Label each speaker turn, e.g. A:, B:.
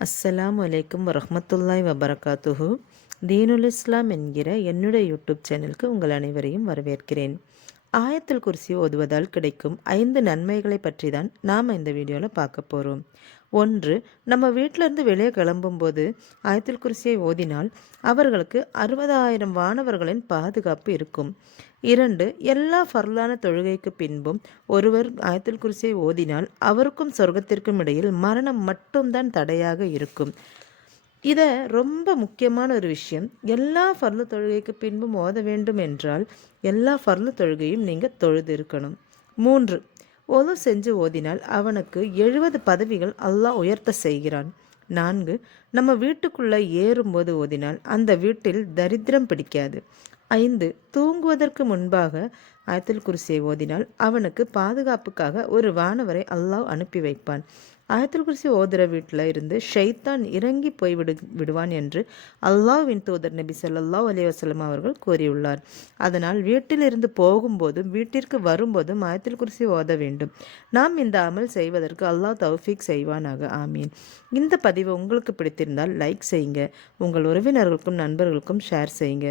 A: அஸ்ஸலாம் வலைக்கும் வரமத்துல்லாய் வபரகாத்துஹு. தீனுல் இஸ்லாம் என்கிற என்னுடைய யூடியூப் சேனலுக்கு உங்கள் அனைவரையும் வரவேற்கிறேன். ஆயத்தில் குர்சி ஓதுவதால் கிடைக்கும் ஐந்து நன்மைகளை பற்றி தான் நாம் இந்த வீடியோவில் பார்க்க போகிறோம் ஒன்று நம்ம வீட்டிலேருந்து வெளியே கிளம்பும்போது ஆயத்தில் குர்சியை ஓதினால் அவர்களுக்கு அறுபதாயிரம் வானவர்களின் பாதுகாப்பு இருக்கும். இரண்டு எல்லா ஃபர்லான தொழுகைக்கு பின்பும் ஒருவர் ஆயத்தில் குர்சியை ஓதினால் அவருக்கும் சொர்க்கத்திற்கும் இடையில் மரணம் மட்டும்தான் தடையாக இருக்கும். இதை ரொம்ப முக்கியமான ஒரு விஷயம். எல்லா ஃபர்லு தொழுகைக்கு பின்பும் ஓத வேண்டும் என்றால் எல்லா ஃபர்லு தொழுகையும் நீங்கள் தொழுது இருக்கணும் மூன்று ஒது செஞ்சு ஓதினால் அவனுக்கு எழுபது பதவிகள் அல்லாஹ் உயர்த்த செய்கிறான். நான்கு நம்ம வீட்டுக்குள்ளே ஏறும்போது ஓதினால் அந்த வீட்டில் தரித்திரம் பிடிக்காது. ஐந்து தூங்குவதற்கு முன்பாக ஆயத்தில் குருசியை ஓதினால் அவனுக்கு பாதுகாப்புக்காக ஒரு வானவரை அல்லாஹ் அனுப்பி வைப்பான். ஆயத்தில் குருசி ஓதுற வீட்டில் இருந்து ஷைத்தான் இறங்கி போய் விடு விடுவான் என்று அல்லாஹ்வின் தூதர் நபி சொல்லல்லா அலி வசலம் அவர்கள் கூறியுள்ளார். அதனால் வீட்டிலிருந்து போகும்போதும் வீட்டிற்கு வரும்போதும் ஆயத்தில் குருசி ஓத வேண்டும். நாம் இந்த அமல் செய்வதற்கு அல்லாஹ் தௌஃபீக் செய்வானாக. ஆமீன். இந்த பதிவு உங்களுக்கு பிடித்திருந்தால் லைக் செய்யுங்க. உங்கள் உறவினர்களுக்கும் நண்பர்களுக்கும் ஷேர் செய்யுங்க.